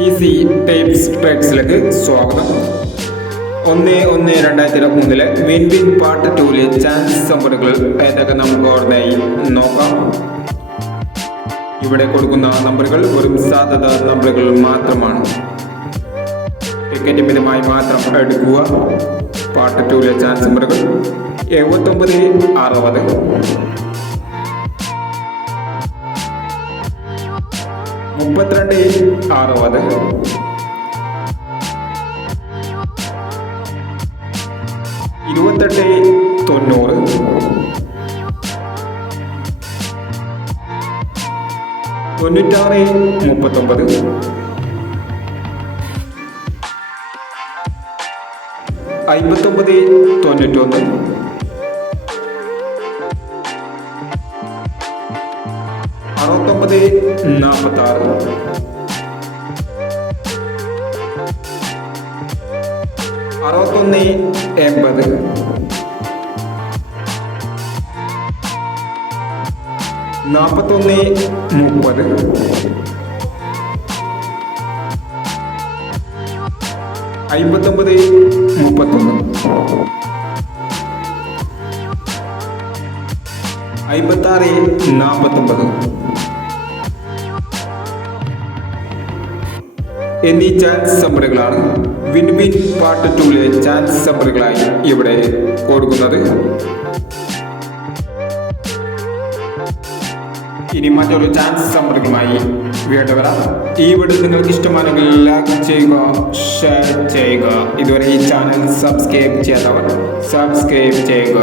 Easy types ട്രിക്സിലേക്ക് സ്വാഗതം. 1-1-2023 win Win part 2 chance നമ്പറുകൾ ഏതൊക്കെ നമുക്ക് ഓർമ്മയായി നോക്കാം. ഇവിടെ കൊടുക്കുന്ന നമ്പറുകൾ വെറും സാധ്യത നമ്പറുകൾ മാത്രമാണ്. ടിക്കറ്റ് മിതമായി മാത്രം എടുക്കുക. പാർട്ട് 2 ചാൻസ് നമ്പറുകൾ 79, 60, 32, 60, 28, 90, 96, 39, 59, 91, 69, 46, 61, 80, 41, 30, 59, 31, 56, 49 എന്നീ ചാൻസ് നമ്പറുകളാണ് വിൻ വിൻ പാർട്ട് 2 ചാൻസ് നമ്പറുകളായി ഇവിടെ കൊടുക്കുന്നത്. ഇനി മറ്റൊരു ചാൻസ് നമ്പറുകളുമായി വീണ്ടും വരാം. ഈ വീഡിയോ നിങ്ങൾക്ക് ഇഷ്ടമാണെങ്കിൽ ലൈക്ക് ചെയ്യുക, ഷെയർ ചെയ്യുക. ഇതുവരെ ഈ ചാനൽ സബ്സ്ക്രൈബ് ചെയ്യാത്തവർ സബ്സ്ക്രൈബ് ചെയ്യുക.